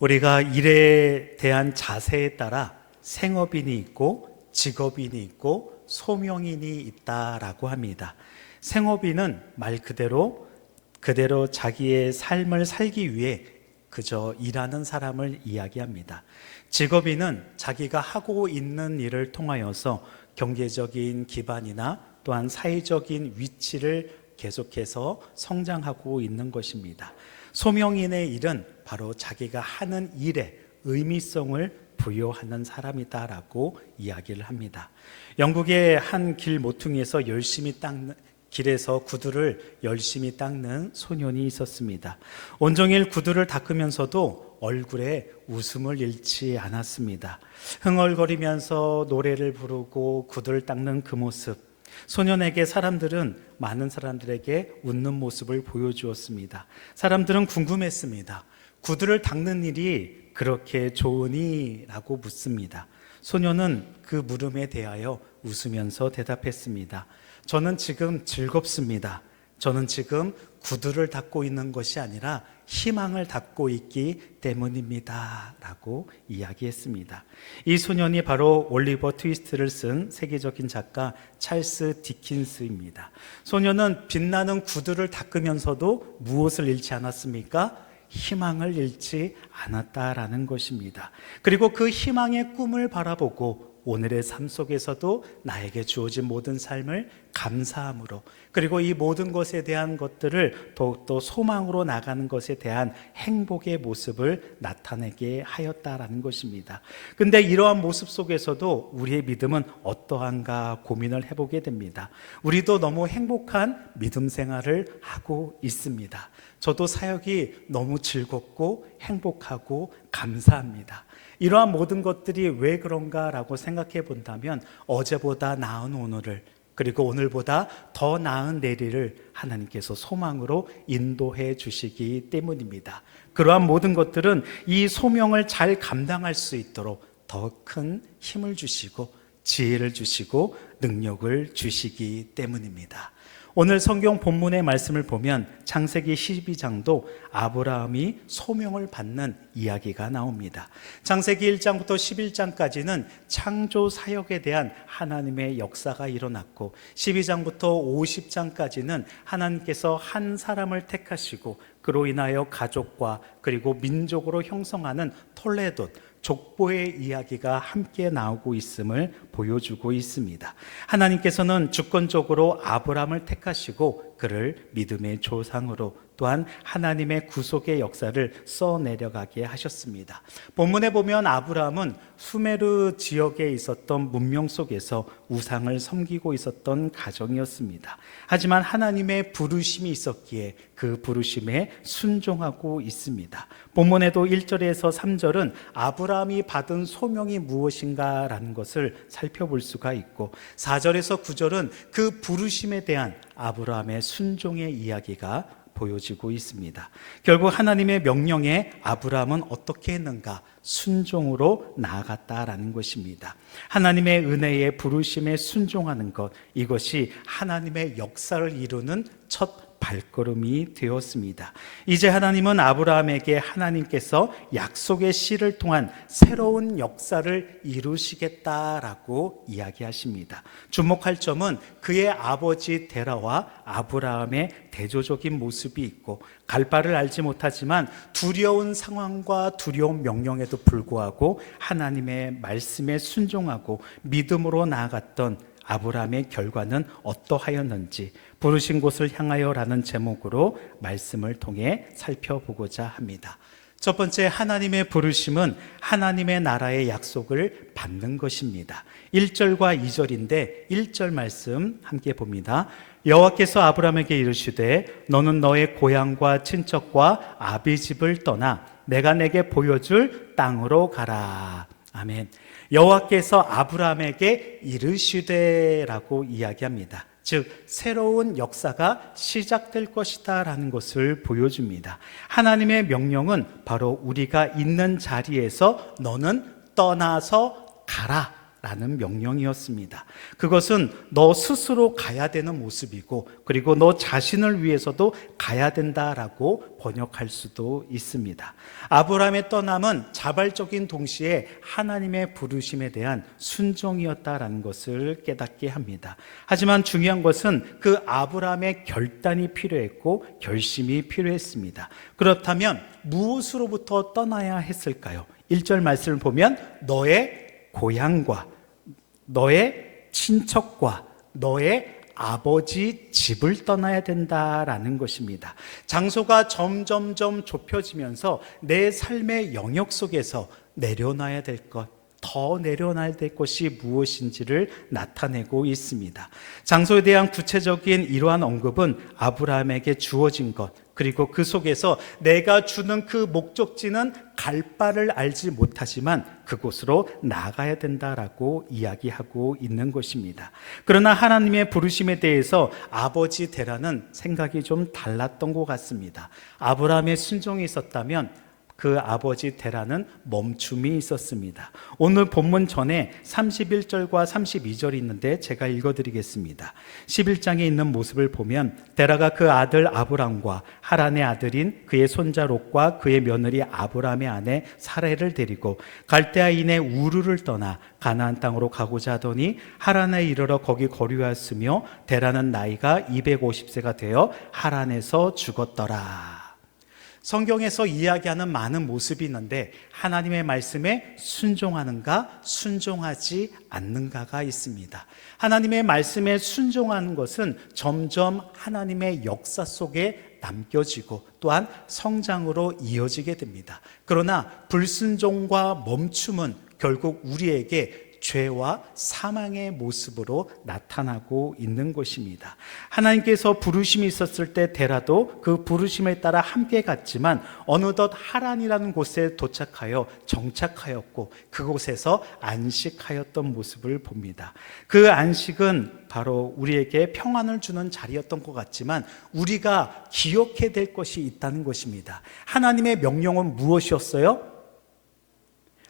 우리가 일에 대한 자세에 따라 생업인이 있고 직업인이 있고 소명인이 있다라고 합니다. 생업인은 말 그대로 자기의 삶을 살기 위해 그저 일하는 사람을 이야기합니다. 직업인은 자기가 하고 있는 일을 통하여서 경제적인 기반이나 또한 사회적인 위치를 계속해서 성장하고 있는 것입니다. 소명인의 일은 바로 자기가 하는 일에 의미성을 부여하는 사람이다라고 이야기를 합니다. 영국의 한 길 모퉁이에서 길에서 구두를 열심히 닦는 소년이 있었습니다. 온종일 구두를 닦으면서도 얼굴에 웃음을 잃지 않았습니다. 흥얼거리면서 노래를 부르고 구두를 닦는 그 모습, 소년에게 많은 사람들에게 웃는 모습을 보여주었습니다. 사람들은 궁금했습니다. 구두를 닦는 일이 그렇게 좋으니? 라고 묻습니다. 소년은 그 물음에 대하여 웃으면서 대답했습니다. 저는 지금 즐겁습니다. 저는 지금 구두를 닦고 있는 것이 아니라 희망을 닦고 있기 때문입니다. 라고 이야기했습니다. 이 소년이 바로 올리버 트위스트를 쓴 세계적인 작가 찰스 디킨스입니다. 소년은 빛나는 구두를 닦으면서도 무엇을 잃지 않았습니까? 희망을 잃지 않았다라는 것입니다. 그리고 그 희망의 꿈을 바라보고 오늘의 삶 속에서도 나에게 주어진 모든 삶을 감사함으로, 그리고 이 모든 것에 대한 것들을 더욱더 소망으로 나가는 것에 대한 행복의 모습을 나타내게 하였다라는 것입니다. 근데 이러한 모습 속에서도 우리의 믿음은 어떠한가 고민을 해보게 됩니다. 우리도 너무 행복한 믿음 생활을 하고 있습니다. 저도 사역이 너무 즐겁고 행복하고 감사합니다. 이러한 모든 것들이 왜 그런가라고 생각해 본다면 어제보다 나은 오늘을, 그리고 오늘보다 더 나은 내일을 하나님께서 소망으로 인도해 주시기 때문입니다. 그러한 모든 것들은 이 소명을 잘 감당할 수 있도록 더 큰 힘을 주시고 지혜를 주시고 능력을 주시기 때문입니다. 오늘 성경 본문의 말씀을 보면 창세기 12장도 아브라함이 소명을 받는 이야기가 나옵니다. 창세기 1장부터 11장까지는 창조 사역에 대한 하나님의 역사가 일어났고, 12장부터 50장까지는 하나님께서 한 사람을 택하시고 그로 인하여 가족과 그리고 민족으로 형성하는 톨레돗, 족보의 이야기가 함께 나오고 있음을 보여주고 있습니다. 하나님께서는 주권적으로 아브라함을 택하시고 그를 믿음의 조상으로, 또한 하나님의 구속의 역사를 써내려가게 하셨습니다. 본문에 보면 아브라함은 수메르 지역에 있었던 문명 속에서 우상을 섬기고 있었던 가정이었습니다. 하지만 하나님의 부르심이 있었기에 그 부르심에 순종하고 있습니다. 본문에도 1절에서 3절은 아브라함이 받은 소명이 무엇인가라는 것을 살펴볼 수가 있고, 4절에서 9절은 그 부르심에 대한 아브라함의 순종의 이야기가 보여지고 있습니다. 결국 하나님의 명령에 아브라함은 어떻게 했는가? 순종으로 나아갔다라는 것입니다. 하나님의 은혜의 부르심에 순종하는 것, 이것이 하나님의 역사를 이루는 첫 발걸음이 되었습니다. 이제 하나님은 아브라함에게 하나님께서 약속의 씨를 통한 새로운 역사를 이루시겠다라고 이야기하십니다. 주목할 점은 그의 아버지 데라와 아브라함의 대조적인 모습이 있고, 갈 바를 알지 못하지만 두려운 상황과 두려운 명령에도 불구하고 하나님의 말씀에 순종하고 믿음으로 나아갔던 아브라함의 결과는 어떠하였는지 부르신 곳을 향하여라는 제목으로 말씀을 통해 살펴보고자 합니다. 첫 번째, 하나님의 부르심은 하나님의 나라의 약속을 받는 것입니다. 1절과 2절인데 1절 말씀 함께 봅니다. 여호와께서 아브라함에게 이르시되 너는 너의 고향과 친척과 아비집을 떠나 내가 내게 보여줄 땅으로 가라. 아멘. 여호와께서 아브라함에게 이르시되라고 이야기합니다. 즉 새로운 역사가 시작될 것이다 라는 것을 보여줍니다. 하나님의 명령은 바로 우리가 있는 자리에서 너는 떠나서 가라 라는 명령이었습니다. 그것은 너 스스로 가야 되는 모습이고, 그리고 너 자신을 위해서도 가야 된다라고 번역할 수도 있습니다. 아브라함의 떠남은 자발적인 동시에 하나님의 부르심에 대한 순종이었다라는 것을 깨닫게 합니다. 하지만 중요한 것은 그 아브라함의 결단이 필요했고 결심이 필요했습니다. 그렇다면 무엇으로부터 떠나야 했을까요? 1절 말씀을 보면 너의 고향과 너의 친척과 너의 아버지 집을 떠나야 된다라는 것입니다. 장소가 점점점 좁혀지면서 내 삶의 영역 속에서 내려놔야 될 것, 더 내려놔야 될 것이 무엇인지를 나타내고 있습니다. 장소에 대한 구체적인 이러한 언급은 아브라함에게 주어진 것, 그리고 그 속에서 내가 주는 그 목적지는 갈 바를 알지 못하지만 그곳으로 나가야 된다라고 이야기하고 있는 것입니다. 그러나 하나님의 부르심에 대해서 아버지 데라는 생각이 좀 달랐던 것 같습니다. 아브라함의 순종이 있었다면 그 아버지 데라는 멈춤이 있었습니다. 오늘 본문 전에 31절과 32절이 있는데 제가 읽어드리겠습니다. 11장에 있는 모습을 보면 데라가 그 아들 아브람과 하란의 아들인 그의 손자 롯과 그의 며느리 아브람의 아내 사레를 데리고 갈대아인의 우르를 떠나 가나안 땅으로 가고자 하더니 하란에 이르러 거기 거류하였으며 데라는 나이가 250세가 되어 하란에서 죽었더라. 성경에서 이야기하는 많은 모습이 있는데 하나님의 말씀에 순종하는가 순종하지 않는가가 있습니다. 하나님의 말씀에 순종하는 것은 점점 하나님의 역사 속에 남겨지고 또한 성장으로 이어지게 됩니다. 그러나 불순종과 멈춤은 결국 우리에게 죄와 사망의 모습으로 나타나고 있는 것입니다. 하나님께서 부르심이 있었을 때 데라도 그 부르심에 따라 함께 갔지만 어느덧 하란이라는 곳에 도착하여 정착하였고 그곳에서 안식하였던 모습을 봅니다. 그 안식은 바로 우리에게 평안을 주는 자리였던 것 같지만 우리가 기억해야 될 것이 있다는 것입니다. 하나님의 명령은 무엇이었어요?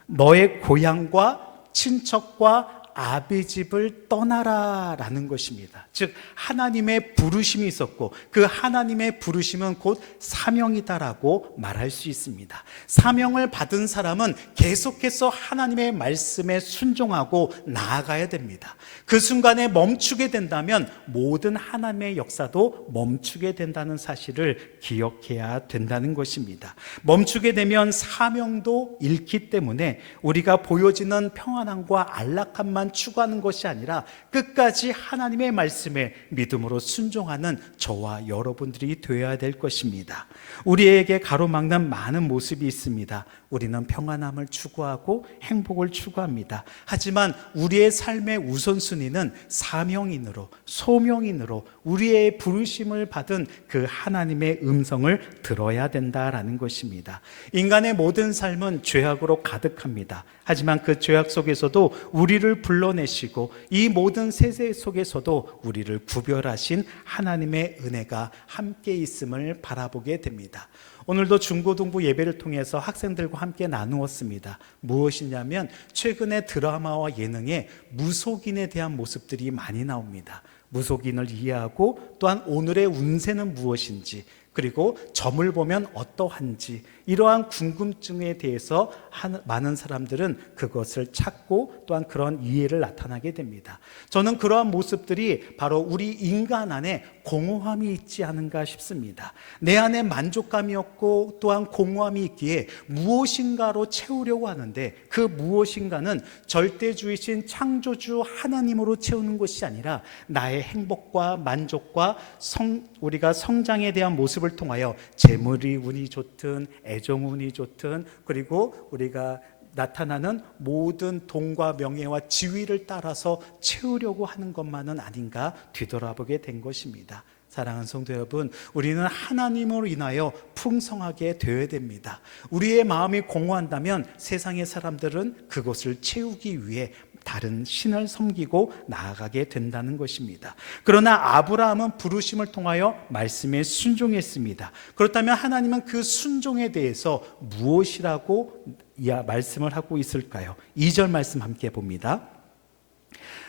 너의 고향과 친척과 아비집을 떠나라라는 것입니다. 즉 하나님의 부르심이 있었고 그 하나님의 부르심은 곧 사명이다라고 말할 수 있습니다. 사명을 받은 사람은 계속해서 하나님의 말씀에 순종하고 나아가야 됩니다. 그 순간에 멈추게 된다면 모든 하나님의 역사도 멈추게 된다는 사실을 기억해야 된다는 것입니다. 멈추게 되면 사명도 잃기 때문에 우리가 보여지는 평안함과 안락함만 추구하는 것이 아니라 끝까지 하나님의 말씀에 믿음으로 순종하는 저와 여러분들이 되어야 될 것입니다. 우리에게 가로막는 많은 모습이 있습니다. 우리는 평안함을 추구하고 행복을 추구합니다. 하지만 우리의 삶의 우선순위는 사명인으로 소명인으로 우리의 부르심을 받은 그 하나님의 음성을 들어야 된다라는 것입니다. 인간의 모든 삶은 죄악으로 가득합니다. 하지만 그 죄악 속에서도 우리를 불러내시고 이 모든 세세 속에서도 우리를 구별하신 하나님의 은혜가 함께 있음을 바라보게 됩니다. 오늘도 중고등부 예배를 통해서 학생들과 함께 나누었습니다. 무엇이냐면 최근에 드라마와 예능에 무속인에 대한 모습들이 많이 나옵니다. 무속인을 이해하고 또한 오늘의 운세는 무엇인지 그리고 점을 보면 어떠한지 이러한 궁금증에 대해서 많은 사람들은 그것을 찾고 또한 그런 이해를 나타나게 됩니다. 저는 그러한 모습들이 바로 우리 인간 안에 공허함이 있지 않은가 싶습니다. 내 안에 만족감이 없고 또한 공허함이 있기에 무엇인가로 채우려고 하는데 그 무엇인가는 절대주이신 창조주 하나님으로 채우는 것이 아니라 나의 행복과 만족과 우리가 성장에 대한 모습을 통하여 재물이 운이 좋든 애정운이 좋든 그리고 우리가 나타나는 모든 돈과 명예와 지위를 따라서 채우려고 하는 것만은 아닌가 뒤돌아보게 된 것입니다. 사랑하는 성도 여러분, 우리는 하나님으로 인하여 풍성하게 되어야 됩니다. 우리의 마음이 공허한다면 세상의 사람들은 그것을 채우기 위해 다른 신을 섬기고 나아가게 된다는 것입니다. 그러나 아브라함은 부르심을 통하여 말씀에 순종했습니다. 그렇다면 하나님은 그 순종에 대해서 무엇이라고 말씀을 하고 있을까요? 2절 말씀 함께 봅니다.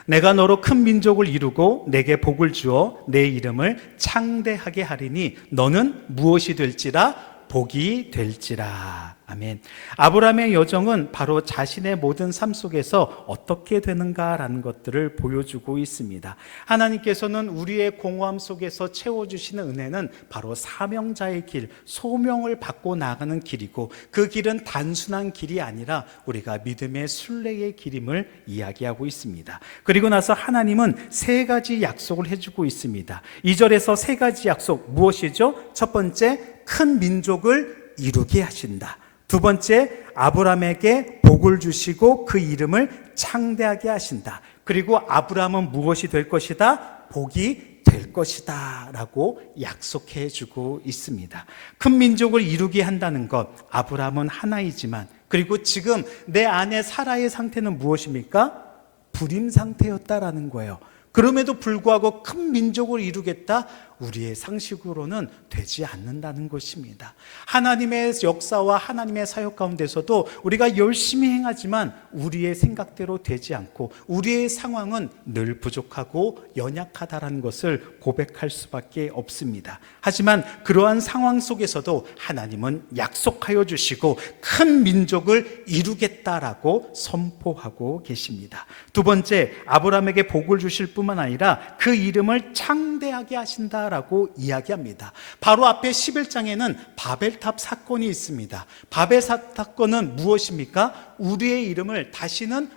내가 너로 큰 민족을 이루고 내게 복을 주어 내 이름을 창대하게 하리니 너는 무엇이 될지라 복이 될지라. 아멘. 아브라함의 여정은 바로 자신의 모든 삶 속에서 어떻게 되는가라는 것들을 보여주고 있습니다. 하나님께서는 우리의 공허함 속에서 채워주시는 은혜는 바로 사명자의 길, 소명을 받고 나가는 길이고, 그 길은 단순한 길이 아니라 우리가 믿음의 순례의 길임을 이야기하고 있습니다. 그리고 나서 하나님은 세 가지 약속을 해주고 있습니다. 2절에서 세 가지 약속 무엇이죠? 첫 번째, 큰 민족을 이루게 하신다. 두 번째, 아브라함에게 복을 주시고 그 이름을 창대하게 하신다. 그리고 아브라함은 무엇이 될 것이다? 복이 될 것이다 라고 약속해 주고 있습니다. 큰 민족을 이루게 한다는 것, 아브라함은 하나이지만, 그리고 지금 내 아내 사라의 상태는 무엇입니까? 불임 상태였다라는 거예요. 그럼에도 불구하고 큰 민족을 이루겠다? 우리의 상식으로는 되지 않는다는 것입니다. 하나님의 역사와 하나님의 사역 가운데서도 우리가 열심히 행하지만 우리의 생각대로 되지 않고 우리의 상황은 늘 부족하고 연약하다는 것을 고백할 수밖에 없습니다. 하지만 그러한 상황 속에서도 하나님은 약속하여 주시고 큰 민족을 이루겠다라고 선포하고 계십니다. 두 번째, 아브라함에게 복을 주실 뿐만 아니라 그 이름을 창대하게 하신다 라고 이야기합니다. 바로 앞에 11장에는 바벨탑 사건이 있습니다. 바벨탑 사건은 무엇입니까? 우리의 이름을 다시는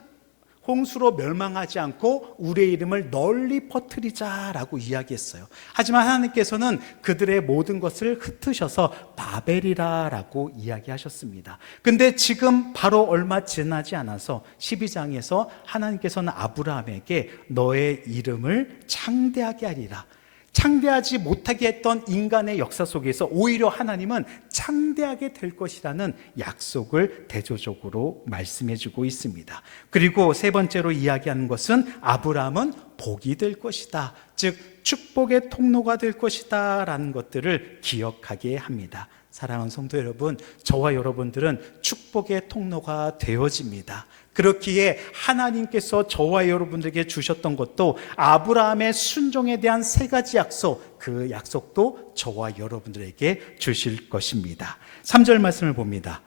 홍수로 멸망하지 않고 우리의 이름을 널리 퍼뜨리자라고 이야기했어요. 하지만 하나님께서는 그들의 모든 것을 흩으셔서 바벨이라고 이야기하셨습니다. 근데 지금 바로 얼마 지나지 않아서 12장에서 하나님께서는 아브라함에게 너의 이름을 창대하게 하리라, 창대하지 못하게 했던 인간의 역사 속에서 오히려 하나님은 창대하게 될 것이라는 약속을 대조적으로 말씀해 주고 있습니다. 그리고 세 번째로 이야기하는 것은 아브라함은 복이 될 것이다, 즉 축복의 통로가 될 것이다 라는 것들을 기억하게 합니다. 사랑하는 성도 여러분, 저와 여러분들은 축복의 통로가 되어집니다. 그렇기에 하나님께서 저와 여러분들에게 주셨던 것도 아브라함의 순종에 대한 세 가지 약속, 그 약속도 저와 여러분들에게 주실 것입니다. 3절 말씀을 봅니다.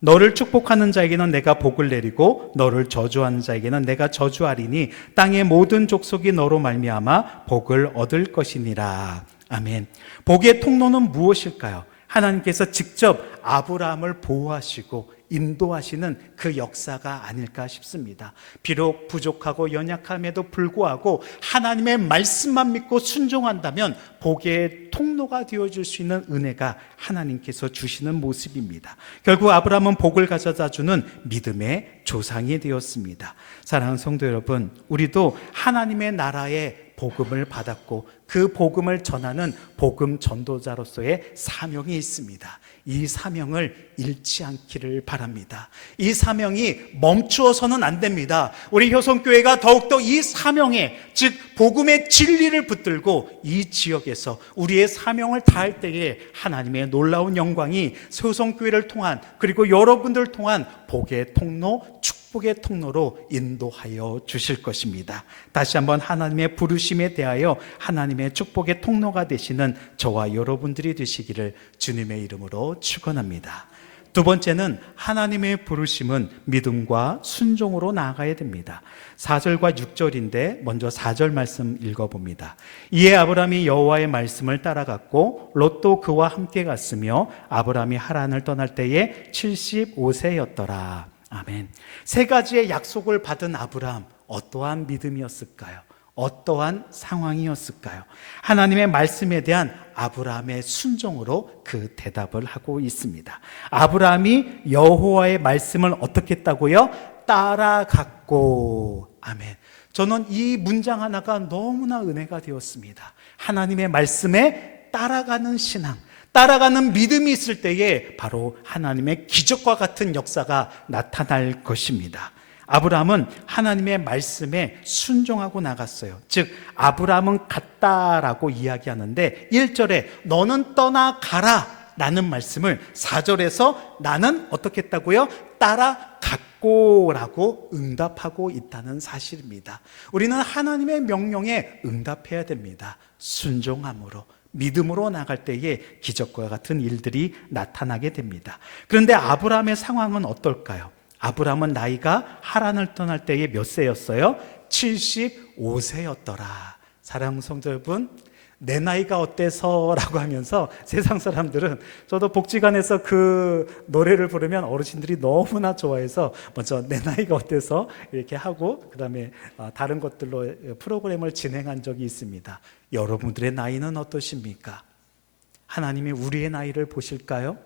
너를 축복하는 자에게는 내가 복을 내리고 너를 저주하는 자에게는 내가 저주하리니 땅의 모든 족속이 너로 말미암아 복을 얻을 것이니라. 아멘. 복의 통로는 무엇일까요? 하나님께서 직접 아브라함을 보호하시고 인도하시는 그 역사가 아닐까 싶습니다. 비록 부족하고 연약함에도 불구하고 하나님의 말씀만 믿고 순종한다면 복의 통로가 되어줄 수 있는 은혜가 하나님께서 주시는 모습입니다. 결국 아브라함은 복을 가져다 주는 믿음의 조상이 되었습니다. 사랑하는 성도 여러분, 우리도 하나님의 나라의 복음을 받았고 그 복음을 전하는 복음 전도자로서의 사명이 있습니다. 이 사명을 잃지 않기를 바랍니다. 이 사명이 멈추어서는 안 됩니다. 우리 효성교회가 더욱더 이 사명에, 즉 복음의 진리를 붙들고 이 지역에서 우리의 사명을 다할 때에 하나님의 놀라운 영광이 효성교회를 통한, 그리고 여러분들을 통한 복의 통로, 축복의 통로로 인도하여 주실 것입니다. 다시 한번 하나님의 부르심에 대하여 하나님의 축복의 통로가 되시는 저와 여러분들이 되시기를 주님의 이름으로 축원합니다. 두 번째는 하나님의 부르심은 믿음과 순종으로 나아가야 됩니다. 4절과 6절인데 먼저 4절 말씀 읽어봅니다. 이에 아브라함이 여호와의 말씀을 따라갔고 롯도 그와 함께 갔으며 아브라함이 하란을 떠날 때에 75세였더라. 아멘. 세 가지의 약속을 받은 아브라함, 어떠한 믿음이었을까요? 어떠한 상황이었을까요? 하나님의 말씀에 대한 아브라함의 순종으로 그 대답을 하고 있습니다. 아브라함이 여호와의 말씀을 어떻게 했다고요? 따라갔고. 아멘. 저는 이 문장 하나가 너무나 은혜가 되었습니다. 하나님의 말씀에 따라가는 신앙, 따라가는 믿음이 있을 때에 바로 하나님의 기적과 같은 역사가 나타날 것입니다. 아브라함은 하나님의 말씀에 순종하고 나갔어요. 즉 아브라함은 갔다라고 이야기하는데 1절에 너는 떠나가라, 라는 말씀을 4절에서 나는 어떻게 했다고요? 따라갔고 라고 응답하고 있다는 사실입니다. 우리는 하나님의 명령에 응답해야 됩니다. 순종함으로, 믿음으로 나갈 때에 기적과 같은 일들이 나타나게 됩니다. 그런데 아브라함의 상황은 어떨까요? 아브라함은 나이가 하란을 떠날 때에 몇 세였어요? 75세였더라. 사랑하는 성도 여러분, 내 나이가 어때서? 라고 하면서 세상 사람들은, 저도 복지관에서 그 노래를 부르면 어르신들이 너무나 좋아해서 먼저 내 나이가 어때서? 이렇게 하고 그 다음에 다른 것들로 프로그램을 진행한 적이 있습니다. 여러분들의 나이는 어떠십니까? 하나님이 우리의 나이를 보실까요?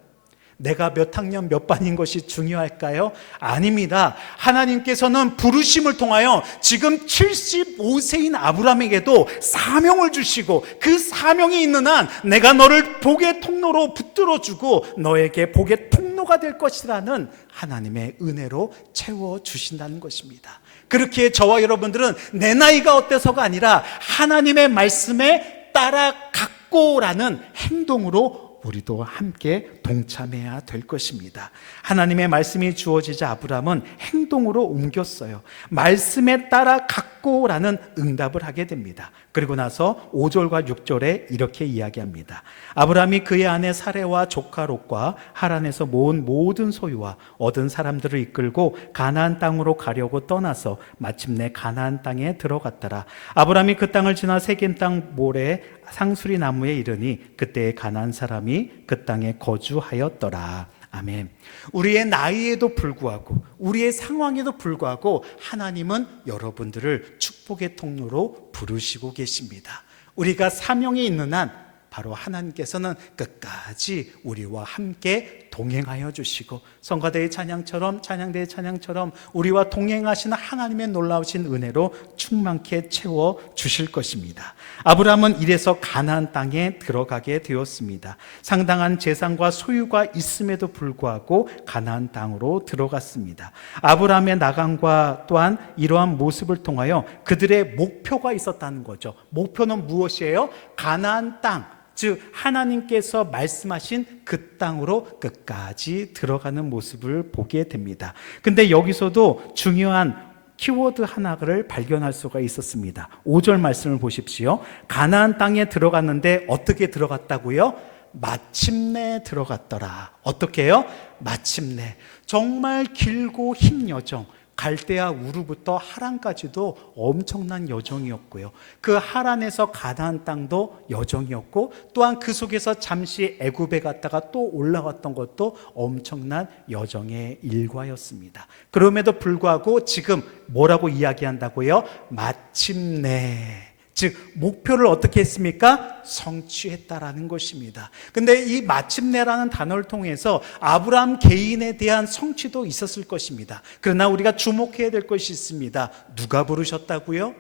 내가 몇 학년 몇 반인 것이 중요할까요? 아닙니다. 하나님께서는 부르심을 통하여 지금 75세인 아브라함에게도 사명을 주시고, 그 사명이 있는 한 내가 너를 복의 통로로 붙들어주고 너에게 복의 통로가 될 것이라는 하나님의 은혜로 채워주신다는 것입니다. 그렇게 저와 여러분들은 내 나이가 어때서가 아니라 하나님의 말씀에 따라갔고 라는 행동으로 우리도 함께 동참해야 될 것입니다. 하나님의 말씀이 주어지자 아브라함은 행동으로 옮겼어요. 말씀에 따라 갔고라는 응답을 하게 됩니다. 그리고 나서 5절과 6절에 이렇게 이야기합니다. 아브라함이 그의 아내 사레와 조카 롯과 하란에서 모은 모든 소유와 얻은 사람들을 이끌고 가나안 땅으로 가려고 떠나서 마침내 가나안 땅에 들어갔더라. 아브라함이 그 땅을 지나 세겜 땅 모래 상수리 나무에 이르니 그때에 가나안 사람이 그 땅에 거주하였더라. 아멘. 우리의 나이에도 불구하고, 우리의 상황에도 불구하고 하나님은 여러분들을 축복의 통로로 부르시고 계십니다. 우리가 사명이 있는 한 바로 하나님께서는 끝까지 우리와 함께 동행하여 주시고, 성가대의 찬양처럼, 찬양대의 찬양처럼 우리와 동행하시는 하나님의 놀라우신 은혜로 충만케 채워 주실 것입니다. 아브라함은 이래서 가나안 땅에 들어가게 되었습니다. 상당한 재산과 소유가 있음에도 불구하고 가나안 땅으로 들어갔습니다. 아브라함의 나감과 또한 이러한 모습을 통하여 그들의 목표가 있었다는 거죠. 목표는 무엇이에요? 가나안 땅, 즉 하나님께서 말씀하신 그 땅으로 끝까지 들어가는 모습을 보게 됩니다. 근데 여기서도 중요한 키워드 하나를 발견할 수가 있었습니다. 5절 말씀을 보십시오. 가나안 땅에 들어갔는데 어떻게 들어갔다고요? 마침내 들어갔더라. 어떻게 해요? 마침내. 정말 길고 긴 여정, 갈대아 우르부터 하란까지도 엄청난 여정이었고요. 그 하란에서 가나안 땅도 여정이었고, 또한 그 속에서 잠시 애굽에 갔다가 또 올라갔던 것도 엄청난 여정의 일과였습니다. 그럼에도 불구하고 지금 뭐라고 이야기한다고요? 마침내. 즉 목표를 어떻게 했습니까? 성취했다라는 것입니다. 근데 이 마침내라는 단어를 통해서 아브라함 개인에 대한 성취도 있었을 것입니다. 그러나 우리가 주목해야 될 것이 있습니다. 누가 부르셨다고요?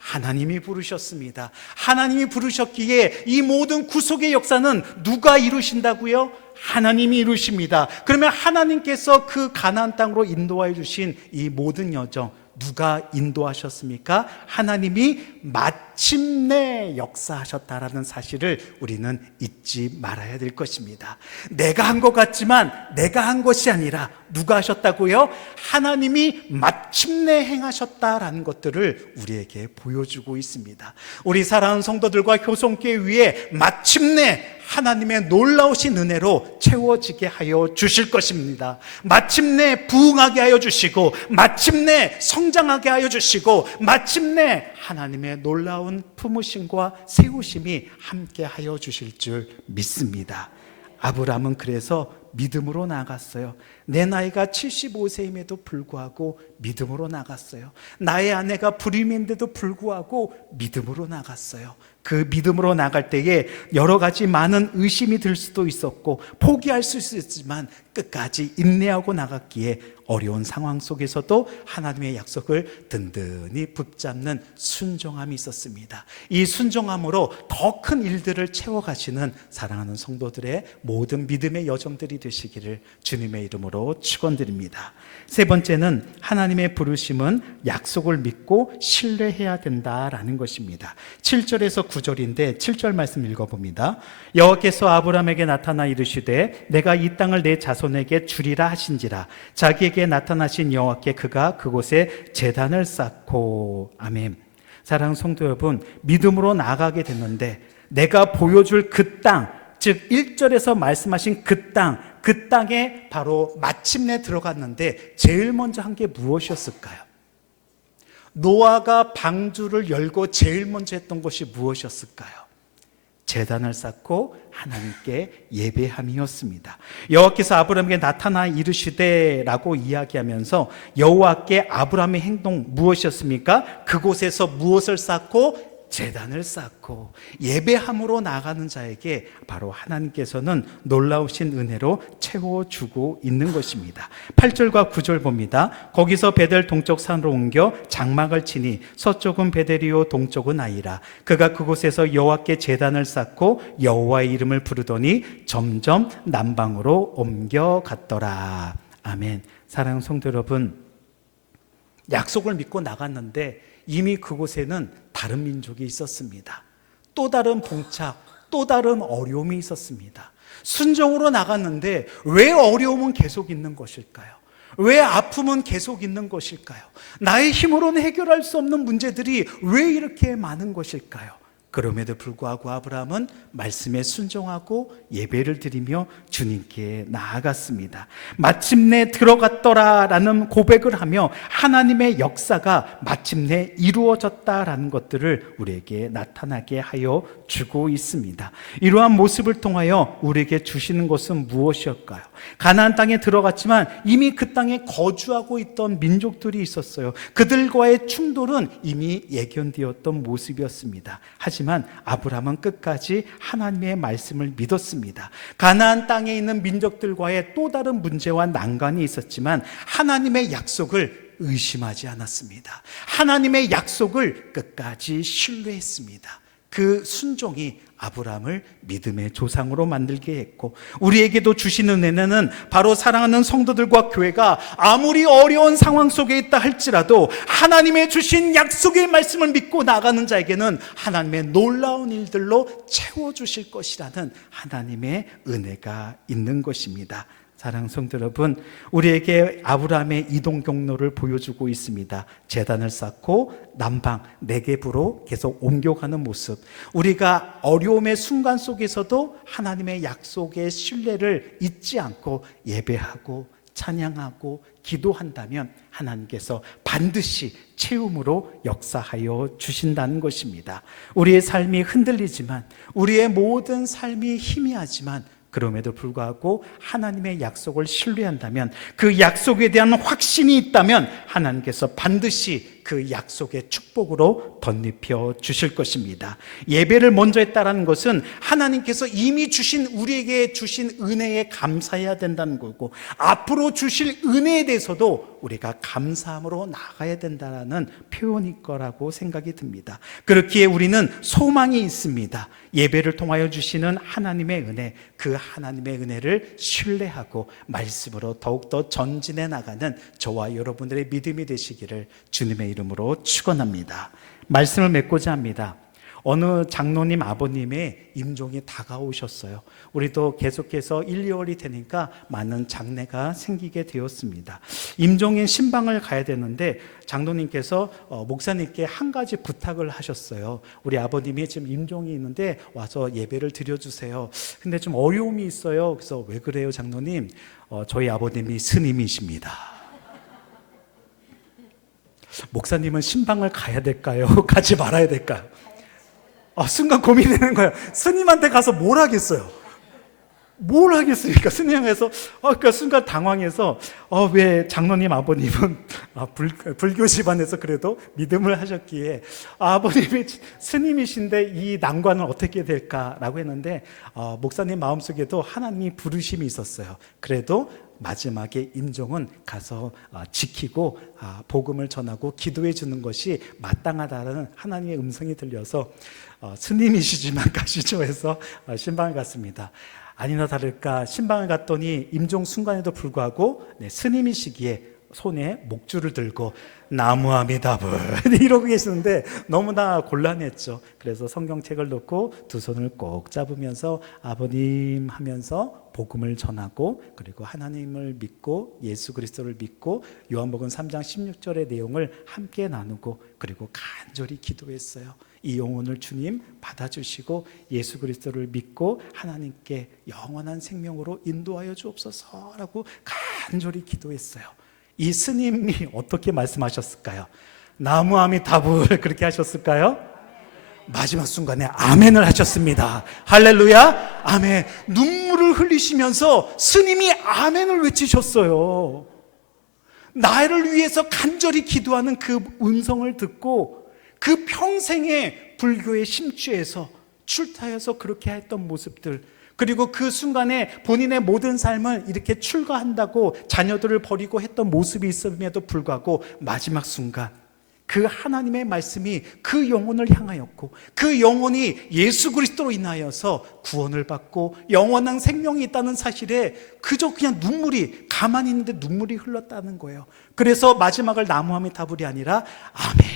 하나님이 부르셨습니다. 하나님이 부르셨기에 이 모든 구속의 역사는 누가 이루신다고요? 하나님이 이루십니다. 그러면 하나님께서 그 가나안 땅으로 인도하여 주신 이 모든 여정, 누가 인도하셨습니까? 하나님이 마침내 역사하셨다라는 사실을 우리는 잊지 말아야 될 것입니다. 내가 한 것 같지만 내가 한 것이 아니라 누가 하셨다고요? 하나님이 마침내 행하셨다라는 것들을 우리에게 보여주고 있습니다. 우리 사랑하는 성도들과 효성교회 위에 마침내 하나님의 놀라우신 은혜로 채워지게 하여 주실 것입니다. 마침내 부흥하게 하여 주시고, 마침내 성장하게 하여 주시고, 마침내 하나님의 놀라운 품으심과 세우심이 함께 하여 주실 줄 믿습니다. 아브라함은 그래서 믿음으로 나갔어요. 내 나이가 75세임에도 불구하고 믿음으로 나갔어요. 나의 아내가 불임인데도 불구하고 믿음으로 나갔어요. 그 믿음으로 나갈 때에 여러 가지 많은 의심이 들 수도 있었고 포기할 수 있었지만 끝까지 인내하고 나갔기에 어려운 상황 속에서도 하나님의 약속을 든든히 붙잡는 순종함이 있었습니다. 이 순종함으로 더 큰 일들을 채워가시는 사랑하는 성도들의 모든 믿음의 여정들이 되시기를 주님의 이름으로 이름으로 축원드립니다. 세 번째는 하나님의 부르심은 약속을 믿고 신뢰해야 된다라는 것입니다. 7절에서 9절인데 7절 말씀 읽어봅니다. 여호와께서 아브라함에게 나타나 이르시되 내가 이 땅을 내 자손에게 주리라 하신지라. 자기에게 나타나신 여호와께 그가 그곳에 제단을 쌓고. 아멘. 사랑하는 성도 여러분, 믿음으로 나아가게 됐는데 내가 보여줄 그 땅, 즉 1절에서 말씀하신 그 땅에 바로 마침내 들어갔는데 제일 먼저 한 게 무엇이었을까요? 노아가 방주를 열고 제일 먼저 했던 것이 무엇이었을까요? 제단을 쌓고 하나님께 예배함이었습니다. 여호와께서 아브라함에게 나타나 이르시되라고 이야기하면서 여호와께 아브라함의 행동 무엇이었습니까? 그곳에서 무엇을 쌓고? 제단을 쌓고 예배함으로 나가는 자에게 바로 하나님께서는 놀라우신 은혜로 채워주고 있는 것입니다. 8절과 9절 봅니다. 거기서 베델 동쪽 산으로 옮겨 장막을 치니 서쪽은 베델이요 동쪽은 아이라. 그가 그곳에서 여호와께 제단을 쌓고 여호와의 이름을 부르더니 점점 남방으로 옮겨갔더라. 아멘. 사랑하는 성도 여러분, 약속을 믿고 나갔는데 이미 그곳에는 다른 민족이 있었습니다. 또 다른 봉착, 또 다른 어려움이 있었습니다. 순종으로 나갔는데 왜 어려움은 계속 있는 것일까요? 왜 아픔은 계속 있는 것일까요? 나의 힘으로는 해결할 수 없는 문제들이 왜 이렇게 많은 것일까요? 그럼에도 불구하고 아브라함은 말씀에 순종하고 예배를 드리며 주님께 나아갔습니다. 마침내 들어갔더라라는 고백을 하며 하나님의 역사가 마침내 이루어졌다라는 것들을 우리에게 나타나게 하여 주고 있습니다. 이러한 모습을 통하여 우리에게 주시는 것은 무엇이었을까요? 가나안 땅에 들어갔지만 이미 그 땅에 거주하고 있던 민족들이 있었어요. 그들과의 충돌은 이미 예견되었던 모습이었습니다. 하지만 아브라함은 끝까지 하나님의 말씀을 믿었습니다. 가나안 땅에 있는 민족들과의 또 다른 문제와 난관이 있었지만 하나님의 약속을 의심하지 않았습니다. 하나님의 약속을 끝까지 신뢰했습니다. 그 순종이 아브라함을 믿음의 조상으로 만들게 했고, 우리에게도 주시는 은혜는 바로 사랑하는 성도들과 교회가 아무리 어려운 상황 속에 있다 할지라도 하나님의 주신 약속의 말씀을 믿고 나가는 자에게는 하나님의 놀라운 일들로 채워주실 것이라는 하나님의 은혜가 있는 것입니다. 사랑하는 성도 여러분, 우리에게 아브라함의 이동 경로를 보여주고 있습니다. 제단을 쌓고 남방 네겝으로 계속 옮겨가는 모습, 우리가 어려움의 순간 속에서도 하나님의 약속의 신뢰를 잊지 않고 예배하고 찬양하고 기도한다면 하나님께서 반드시 채움으로 역사하여 주신다는 것입니다. 우리의 삶이 흔들리지만, 우리의 모든 삶이 희미하지만 그럼에도 불구하고 하나님의 약속을 신뢰한다면, 그 약속에 대한 확신이 있다면 하나님께서 반드시 그 약속의 축복으로 덧입혀 주실 것입니다. 예배를 먼저 했다는 것은 하나님께서 이미 우리에게 주신 은혜에 감사해야 된다는 거고, 앞으로 주실 은혜에 대해서도 우리가 감사함으로 나가야 된다는 표현일 거라고 생각이 듭니다. 그렇기에 우리는 소망이 있습니다. 예배를 통하여 주시는 하나님의 은혜, 그 하나님의 은혜를 신뢰하고 말씀으로 더욱더 전진해 나가는 저와 여러분들의 믿음이 되시기를 주님의 이름으로 축원합니다. 말씀을 맺고자 합니다. 어느 장로님 아버님의 임종이 다가오셨어요. 우리도 계속해서 1, 2월이 되니까 많은 장례가 생기게 되었습니다. 임종인 신방을 가야 되는데 장로님께서 목사님께 한 가지 부탁을 하셨어요. 우리 아버님이 지금 임종이 있는데 와서 예배를 드려주세요. 근데 좀 어려움이 있어요. 그래서 왜 그래요, 장로님? 저희 아버님이 스님이십니다. 목사님은 신방을 가야 될까요? 가지 말아야 될까요? 순간 고민되는 거예요. 스님한테 가서 뭘 하겠어요? 뭘 하겠습니까? 스님에서 그러니까 순간 당황해서 왜 장로님 아버님은 불교 집안에서 그래도 믿음을 하셨기에 아버님이 스님이신데 이 난관은 어떻게 될까라고 했는데 목사님 마음속에도 하나님이 부르심이 있었어요. 그래도 마지막에 임종은 가서 지키고 복음을 전하고 기도해 주는 것이 마땅하다는 하나님의 음성이 들려서 스님이시지만 가시죠 해서 신방을 갔습니다. 아니나 다를까 신방을 갔더니 임종 순간에도 불구하고 스님이시기에 손에 목줄을 들고 나무아미다불 이러고 계시는데 너무나 곤란했죠. 그래서 성경책을 놓고 두 손을 꼭 잡으면서 아버님 하면서 복음을 전하고, 그리고 하나님을 믿고 예수 그리스도를 믿고 요한복음 3장 16절의 내용을 함께 나누고, 그리고 간절히 기도했어요. 이 영혼을 주님 받아주시고 예수 그리스도를 믿고 하나님께 영원한 생명으로 인도하여 주옵소서라고 간절히 기도했어요. 이 스님이 어떻게 말씀하셨을까요? 나무아미다불 그렇게 하셨을까요? 마지막 순간에 아멘을 하셨습니다. 할렐루야, 아멘. 눈물을 흘리시면서 스님이 아멘을 외치셨어요. 나를 위해서 간절히 기도하는 그 음성을 듣고 그 평생의 불교에 심취해서 출타해서 그렇게 했던 모습들, 그리고 그 순간에 본인의 모든 삶을 이렇게 출가한다고 자녀들을 버리고 했던 모습이 있음에도 불구하고 마지막 순간 그 하나님의 말씀이 그 영혼을 향하였고, 그 영혼이 예수 그리스도로 인하여서 구원을 받고 영원한 생명이 있다는 사실에 그저 그냥 눈물이, 가만히 있는데 눈물이 흘렀다는 거예요. 그래서 마지막을 나무아미다불이 아니라 아멘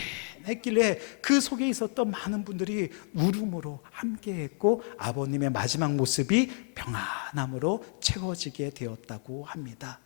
했길래 그 속에 있었던 많은 분들이 울음으로 함께했고 아버님의 마지막 모습이 평안함으로 채워지게 되었다고 합니다.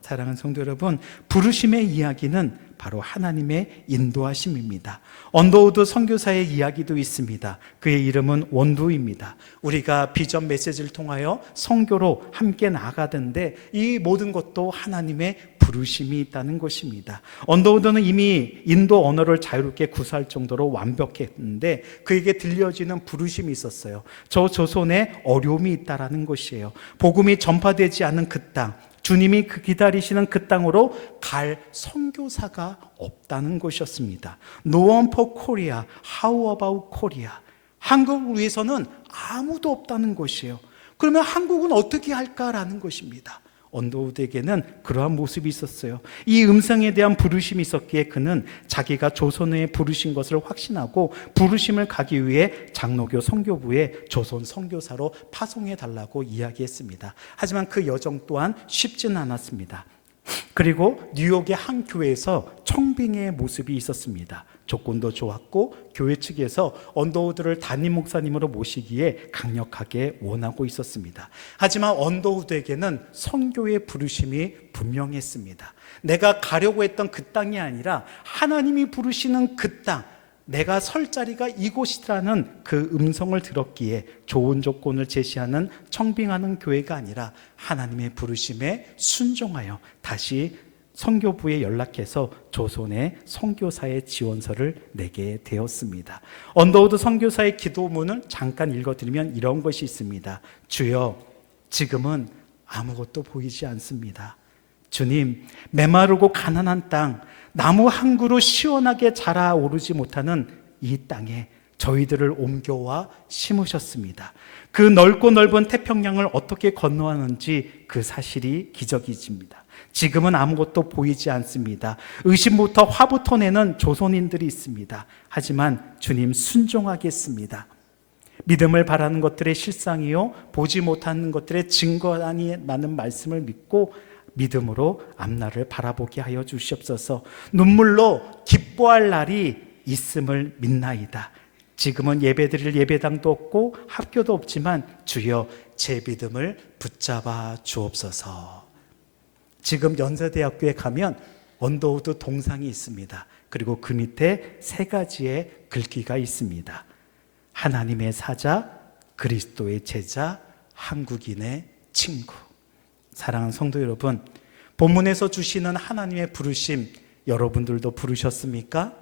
사랑하는 성도 여러분, 부르심의 이야기는 바로 하나님의 인도하심입니다. 언더우드 선교사의 이야기도 있습니다. 그의 이름은 원두입니다. 우리가 비전 메시지를 통하여 선교로 함께 나가던데 이 모든 것도 하나님의 부르심이 있다는 것입니다. 언더우드는 이미 인도 언어를 자유롭게 구사할 정도로 완벽했는데 그에게 들려지는 부르심이 있었어요. 저 조선에 어려움이 있다라는 것이에요. 복음이 전파되지 않은 그 땅, 주님이 그 기다리시는 그 땅으로 갈 선교사가 없다는 것이었습니다. No one for Korea. How about Korea? 한국을 위해서는 아무도 없다는 것이에요. 그러면 한국은 어떻게 할까라는 것입니다. 언더우드에게는 그러한 모습이 있었어요. 이 음성에 대한 부르심이 있었기에 그는 자기가 조선에 부르신 것을 확신하고 부르심을 가기 위해 장로교 선교부에 조선 선교사로 파송해 달라고 이야기했습니다. 하지만 그 여정 또한 쉽지는 않았습니다. 그리고 뉴욕의 한 교회에서 청빙의 모습이 있었습니다. 조건도 좋았고 교회 측에서 언더우드를 담임 목사님으로 모시기에 강력하게 원하고 있었습니다. 하지만 언더우드에게는 선교의 부르심이 분명했습니다. 내가 가려고 했던 그 땅이 아니라 하나님이 부르시는 그 땅, 내가 설 자리가 이곳이라는 그 음성을 들었기에 좋은 조건을 제시하는 청빙하는 교회가 아니라 하나님의 부르심에 순종하여 다시 선교부에 연락해서 조선의 선교사의 지원서를 내게 되었습니다. 언더우드 선교사의 기도문을 잠깐 읽어드리면 이런 것이 있습니다. 주여, 지금은 아무것도 보이지 않습니다. 주님, 메마르고 가난한 땅, 나무 한 그루 시원하게 자라오르지 못하는 이 땅에 저희들을 옮겨와 심으셨습니다. 그 넓고 넓은 태평양을 어떻게 건너왔는지 그 사실이 기적이집니다. 지금은 아무것도 보이지 않습니다. 의심부터 화부터 내는 조선인들이 있습니다. 하지만 주님, 순종하겠습니다. 믿음을 바라는 것들의 실상이요 보지 못하는 것들의 증거라는 말씀을 믿고 믿음으로 앞날을 바라보게 하여 주시옵소서. 눈물로 기뻐할 날이 있음을 믿나이다. 지금은 예배드릴 예배당도 없고 학교도 없지만 주여 제 믿음을 붙잡아 주옵소서. 지금 연세대학교에 가면 언더우드 동상이 있습니다. 그리고 그 밑에 3가지의 글귀가 있습니다. 하나님의 사자, 그리스도의 제자, 한국인의 친구. 사랑하는 성도 여러분, 본문에서 주시는 하나님의 부르심 여러분들도 부르셨습니까?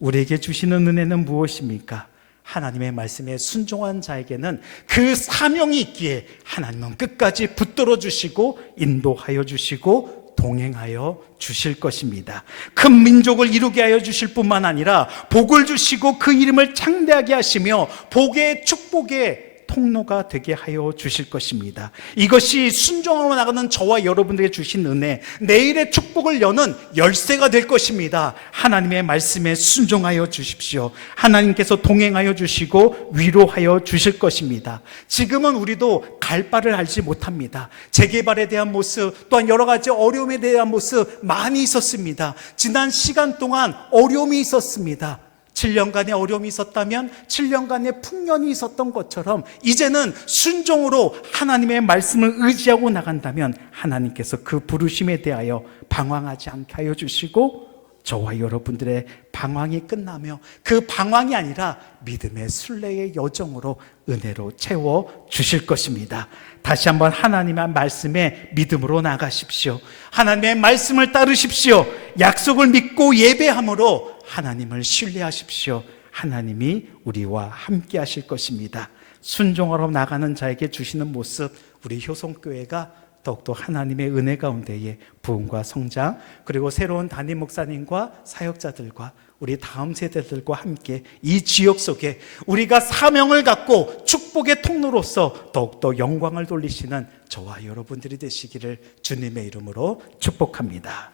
우리에게 주시는 은혜는 무엇입니까? 하나님의 말씀에 순종한 자에게는 그 사명이 있기에 하나님은 끝까지 붙들어 주시고 인도하여 주시고 동행하여 주실 것입니다. 큰 민족을 이루게 하여 주실 뿐만 아니라 복을 주시고 그 이름을 창대하게 하시며 복의 축복의 통로가 되게 하여 주실 것입니다. 이것이 순종하고 나가는 저와 여러분들에게 주신 은혜, 내일의 축복을 여는 열쇠가 될 것입니다. 하나님의 말씀에 순종하여 주십시오. 하나님께서 동행하여 주시고 위로하여 주실 것입니다. 지금은 우리도 갈 바를 알지 못합니다. 재개발에 대한 모습, 또한 여러 가지 어려움에 대한 모습 많이 있었습니다. 지난 시간 동안 어려움이 있었습니다. 7년간의 어려움이 있었다면 7년간의 풍년이 있었던 것처럼 이제는 순종으로 하나님의 말씀을 의지하고 나간다면 하나님께서 그 부르심에 대하여 방황하지 않게 하여 주시고 저와 여러분들의 방황이 끝나며 그 방황이 아니라 믿음의 순례의 여정으로 은혜로 채워 주실 것입니다. 다시 한번 하나님의 말씀에 믿음으로 나가십시오. 하나님의 말씀을 따르십시오. 약속을 믿고 예배함으로 하나님을 신뢰하십시오. 하나님이 우리와 함께 하실 것입니다. 순종하러 나가는 자에게 주시는 모습, 우리 효성교회가 더욱더 하나님의 은혜 가운데에 부흥과 성장, 그리고 새로운 담임 목사님과 사역자들과 우리 다음 세대들과 함께 이 지역 속에 우리가 사명을 갖고 축복의 통로로서 더욱더 영광을 돌리시는 저와 여러분들이 되시기를 주님의 이름으로 축복합니다.